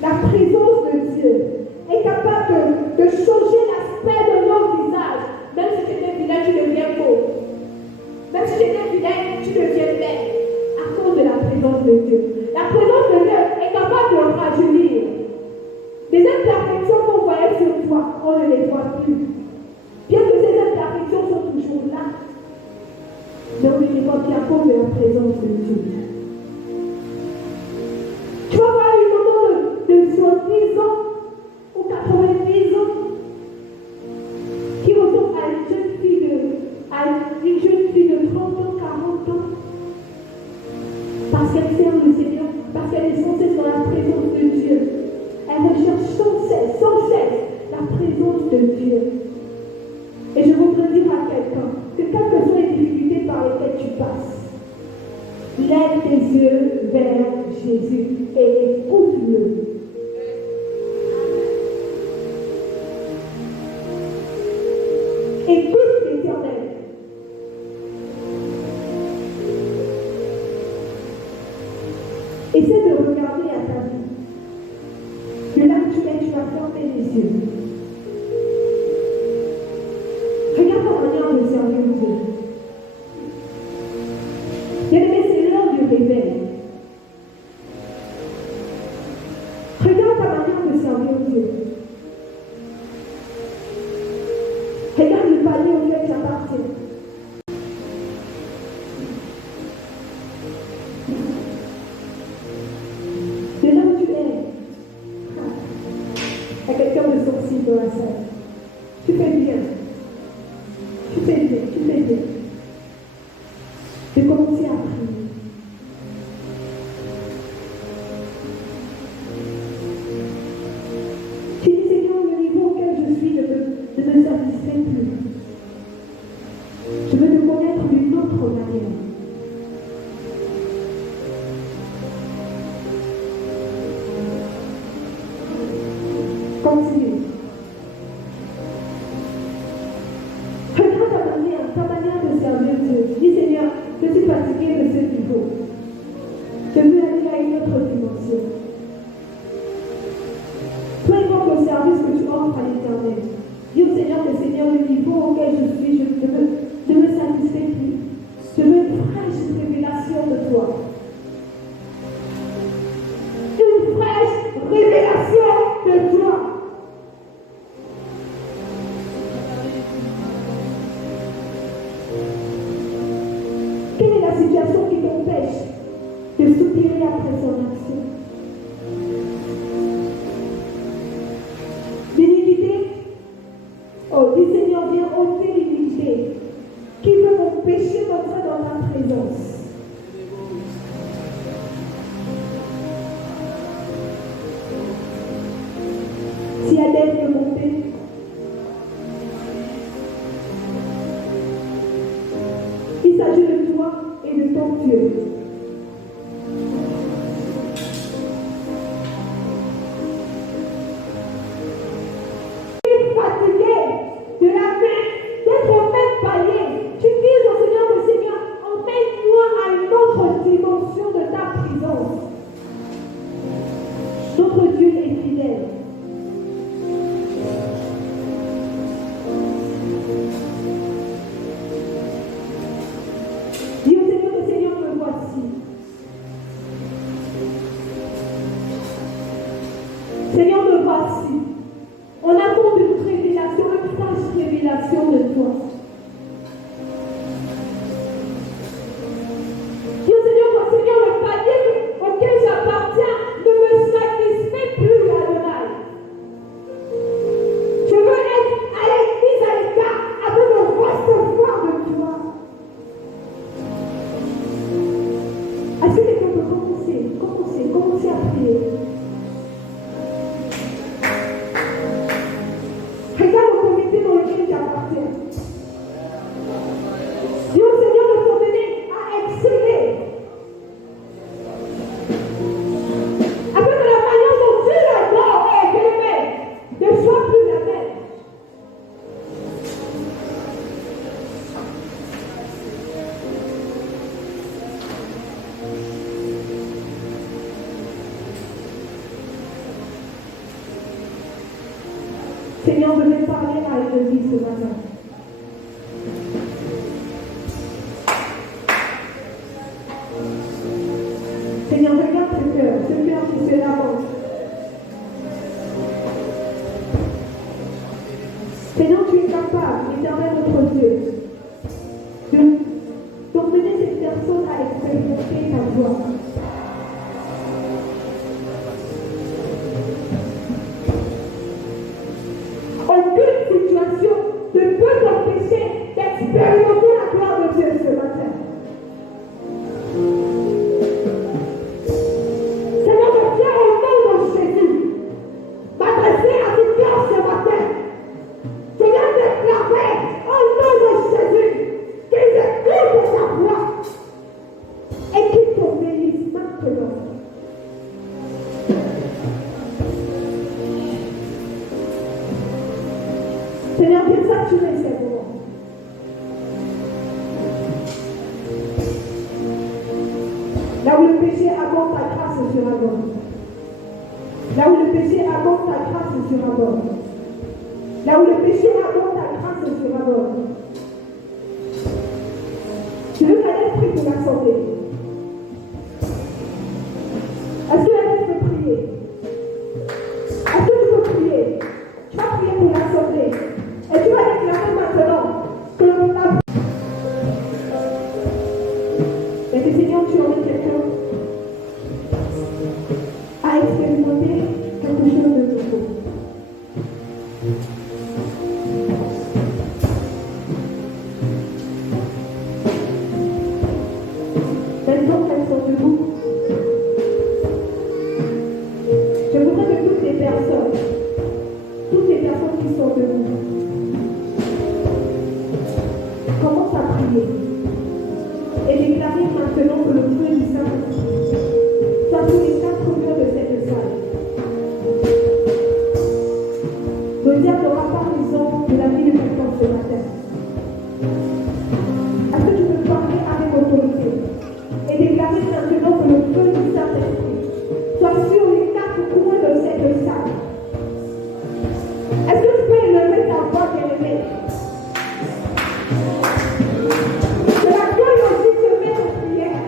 La présence de Dieu est capable de changer l'aspect de nos visages. Même si tu es vilain, tu deviens beau. Même si tu es vilain, tu deviens belle. À cause de la présence de Dieu. La présence de Dieu est capable de rajeunir. Les imperfections qu'on voyait sur toi, on ne les voit plus. Bien que ces imperfections sont toujours là, mais on ne les voit plus à cause de la présence de Dieu. Tu vas voir une maman de 70 ans ou 90 ans qui ressemble à une jeune fille de 30 ans, 40 ans, parce qu'elle sert le Seigneur, parce qu'elle est sans cesse dans la présence de Dieu. Elle recherche sans cesse la présence de Dieu. Et je voudrais dire à quelqu'un que quelles que soient les difficultés par lesquelles tu passes, lève tes yeux vers Jésus et écoute-le. Écoute l'Éternel. Essaie de regarder à ta vie. De là où tu es, tu vas fermer les yeux. Regarde ta manière de servir Dieu. Bien-aimé, c'est l'heure du réveil. Regarde ta manière de servir Dieu. Regarde le palier auquel tu appartiens. De là où tu es, il y a quelqu'un de sensible dans la salle. Tu fais bien. Tu fais bien, tu fais bien. De commencer à prier. Tu dis, Seigneur, le niveau auquel je suis ne me satisfait plus. Je veux te connaître d'une autre manière. Continue. Regarde ta manière de servir Dieu. Dis, Seigneur, je suis fatigué de ce niveau. Je veux aller à une autre dimension. Peu importe le service que tu offres à l'Éternel. Dis au Seigneur que Seigneur, le niveau auquel je suis, je me satisfais plus. Je veux une fraîche révélation de toi. Une fraîche révélation de toi. Quelle est la situation qui t'empêche de soupirer après son action? L'iniquité? Oh, dis Seigneur, viens ôter l'iniquité qui veut m'empêcher d'entrer dans ta présence. Si Adèle veut monter, il s'agit de toi et de ton Dieu. Tu es fatigué de la main, d'être au même palier. Tu dis au Seigneur, le Seigneur, emmène-moi à une autre dimension de ta présence. Notre Dieu est fidèle. Dis au Seigneur, le Seigneur, me voici. Seigneur, me voici. On attend une révélation, une fraîche révélation de toi. Dis au Seigneur, le palier auquel j'appartiens ne me satisfait Seigneur, je vais parler à une vie ce matin. Seigneur, regarde ce cœur qui se lamente. Seigneur, tu es capable, éternel notre Dieu, d'emmener cette personne à expérimenter ta joie. Aucune situation ne peut t'empêcher d'expérimenter la gloire de Dieu ce matin. Seigneur, je viens au nom de Jésus m'adresser à ton cœur ce matin. Je viens déclarer au nom de Jésus qu'ils écoutent ta voix et qu'ils t'obéissent maintenant. Seigneur, viens saturer ces moments. Là où le péché abonde, ta grâce sera bonne. Là où le péché abonde, ta grâce sera bonne. Là où le péché abonde, ta grâce sera bonne. Je veux qu'elle ait pris pour la santé. Est-ce qu'elle peut prier? Est-ce que tu peux prier? Tu vas prier pour la santé. Et tu vas déclarer maintenant que la... Et que Seigneur, tu emmènes quelqu'un à expérimenter quelque chose de nouveau. Maintenant qu'elles sont debout, je voudrais que toutes les personnes qui sont debout, commencent à prier et déclarer maintenant que le feu du Saint-Esprit soit sur les 4 murs de cette salle. Le diable n'aura pas raison de la vie de quelqu'un ce matin. Est-ce que tu peux parler avec autorité et déclarer maintenant que le feu du Saint-Esprit soit sur les 4 coins de cette salle? Est-ce que tu peux élever ta voix, bien-aimée? Que la gueule aussi se mette en prière.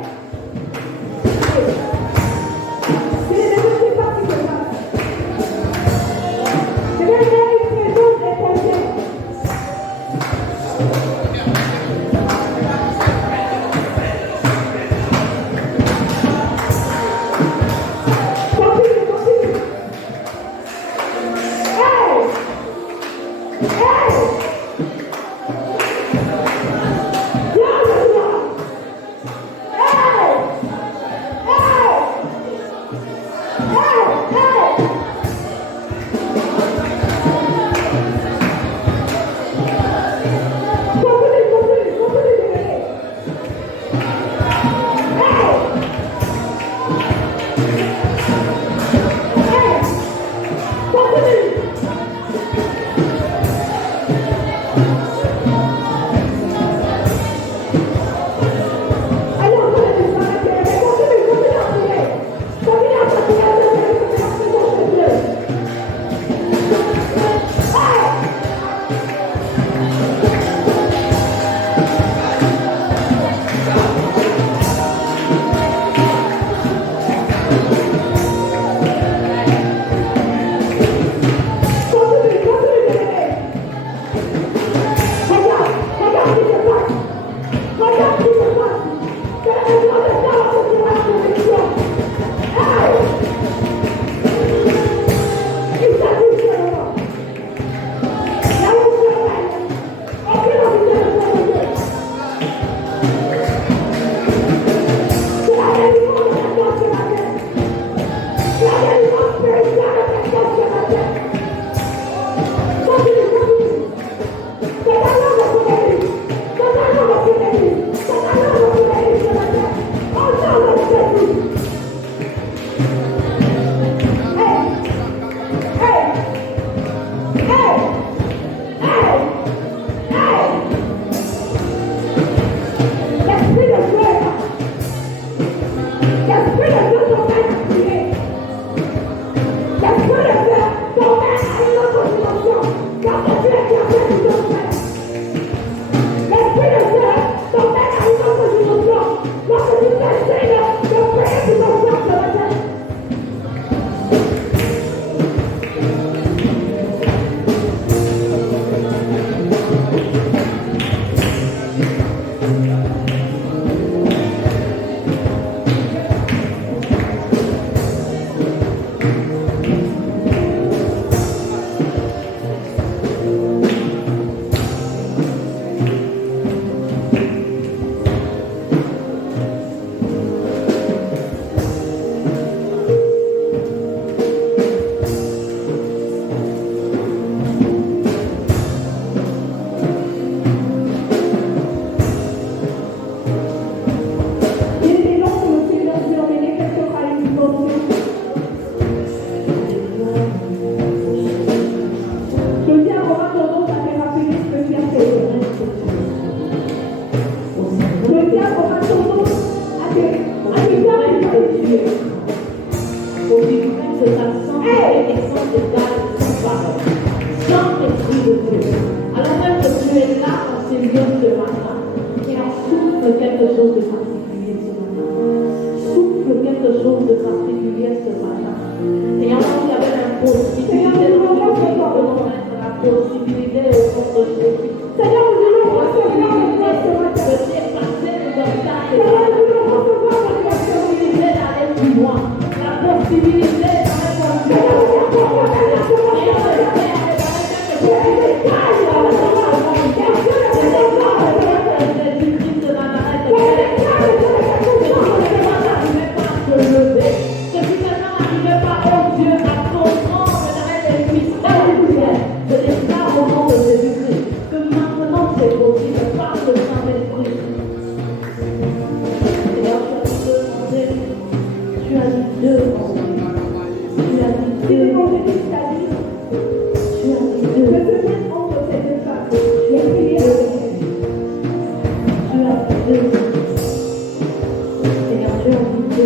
Si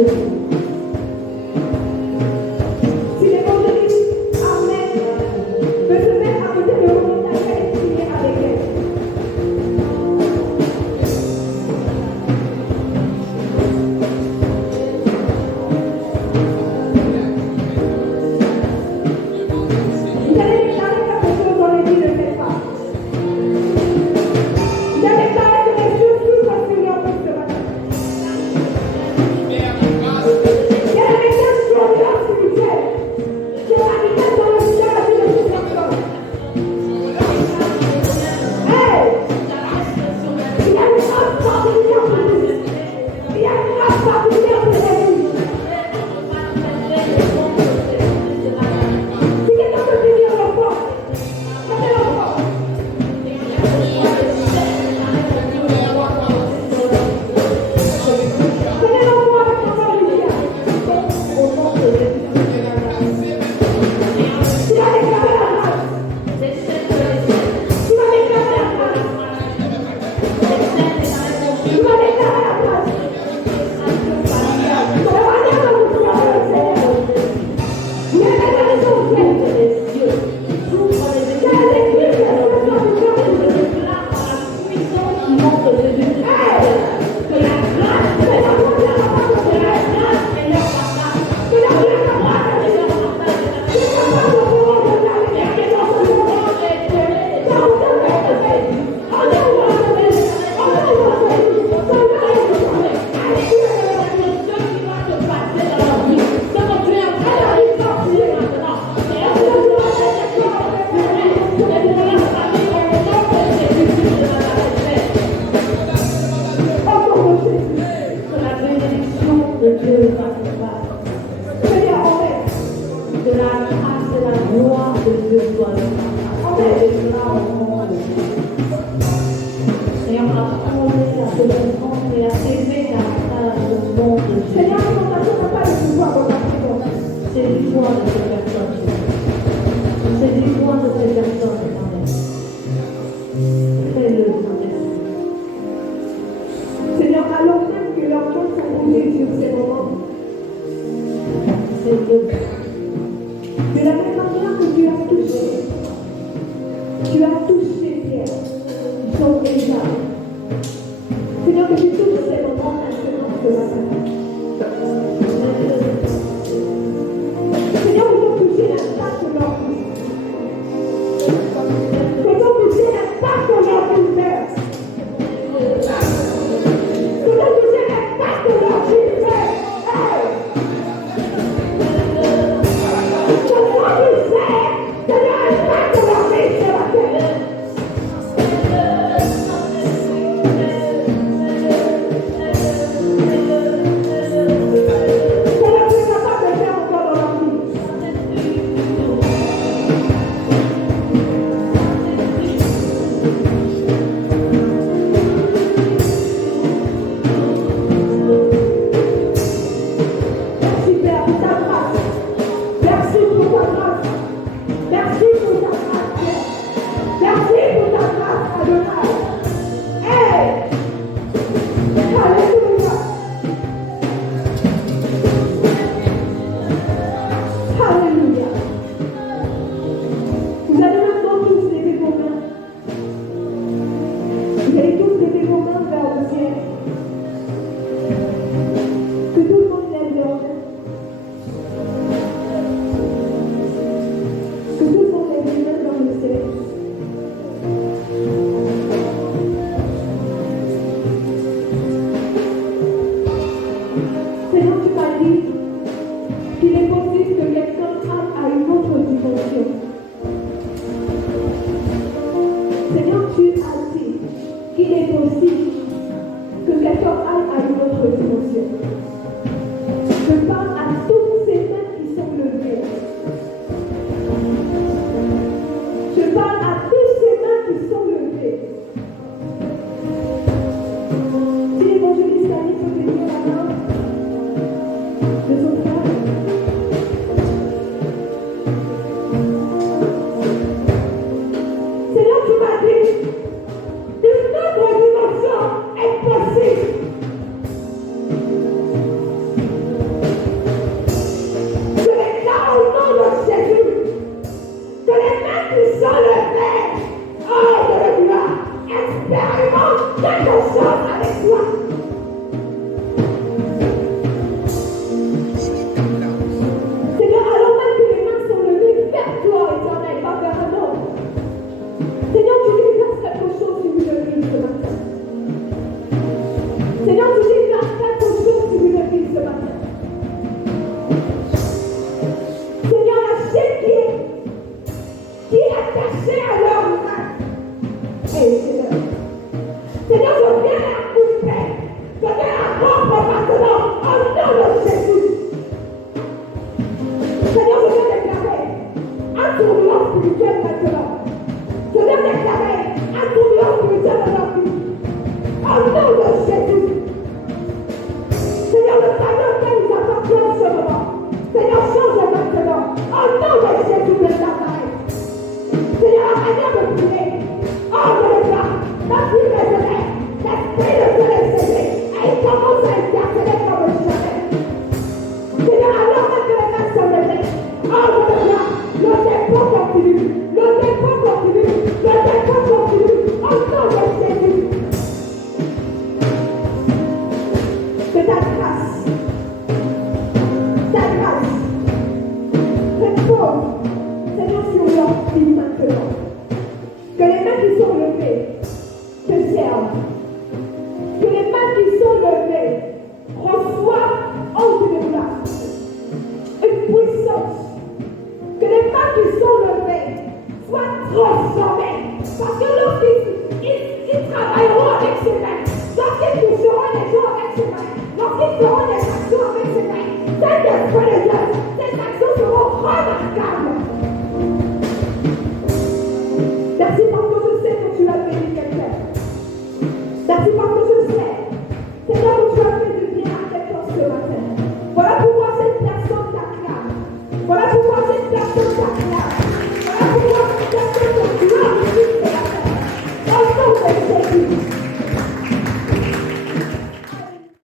l'évangéliste, Amen, peut se mettre à côté de l'orientation et prier avec elle. Vous allez déclarer quelque chose dans les vies de cette femme. Vous allez déclarer que les choses tout sont sur leur vie ce matin. Il y a un message sur leur spirituel. C'est la vitesse dans le ciel à vie de toute personne. Hey! Il y a une grâce particulière pour nous. Il y a une grâce particulière pour les vies. Si quelqu'un peut bénir l'enfant, mettez l'enfant. Prenez l'enfant avec l'enfant Lucien. Tu vas déclarer la grâce. Tu vas déclarer la grâce. Tu vas déclarer la grâce. C'est la manière dont vous priez le Seigneur. Vous avez la raison, Dieu. C'est l'Église qui est sur le cœur. Hey! C'est la grâce de la première part de la grâce. C'est la première part de la grâce. C'est la part de pouvoir de la lumière qui est dans ce monde. Ça vous donne la paix. On est où on est? On est où on est? On est où on est? Allez, tu es la question qui va te passer dans la vie. Ce que tu es en train de vivre maintenant. C'est un peu de la question avec le reste. C'est de la famille, on est dans le Jésus de la paix. Au nom de Jésus. Que la bénédiction de Dieu va se faire. Seigneur, Amen. Que la grâce et la gloire de Dieu soient là. Seigneur, apprends-nous à te comprendre et à aimer le nom de Dieu. Seigneur, l'inondation n'a pas le pouvoir de la présence. C'est l'histoire de ces personnes. C'est l'histoire de ces personnes. Fais-le, Saint-Esprit. Seigneur, alors même que leurs mains sont bougées sur ces moments, Fais-le. de la même manière que tu as touché Pierre, ils sont déjà. Seigneur, que tu touches ces moments maintenant ce matin. Seigneur, ils ont touché l'impact de leur vie. Ils ont touché l'impact de leur vie, Père. Ils ont touché l'impact de leur vie, Père. Hey! Que toi, tu sais que l'impact de leur vie, c'est la terre. au nom de Jésus. Seigneur, je viens déclarer un tourbillon spirituel maintenant. Je viens déclarer un tourbillon spirituel dans leur vie. Au nom de Jésus. Seigneur, le Seigneur qui nous appartient en ce moment. Seigneur, change maintenant. Au nom de Jésus de Nazareth. Seigneur, la manière de prier. Oh, je le vois. La vie résonnée. L'esprit de Dieu est cédé. Et il commence à interpeller comme jamais. Seigneur, alors même que les mains sont levées. Oh, je le vois. Le dépôt continue. Le dépôt continue. Le dépôt continue. Au nom de Jésus. Que ta grâce repose, Seigneur, sur leur vie maintenant. Que les mains qui sont levées te servent. Que les mains qui sont levées reçoivent en là une puissance. Que les mains qui sont levées soient transformées. Parce que lorsqu'ils travailleront avec ces mains, lorsqu'ils toucheront les gens avec ces mains, lorsqu'ils feront des actions avec ces mains, cet esprit de Dieu, ces actions seront remarquables. Merci parce que je sais que tu as béni quelqu'un. Merci parce que je sais, Seigneur, que tu as fait du bien à quelqu'un ce matin. Voilà pourquoi cette personne t'acclame. Voilà pourquoi cette personne t'acclame. Voilà pourquoi cette personne te glorifie ce matin. Au nom de Jésus.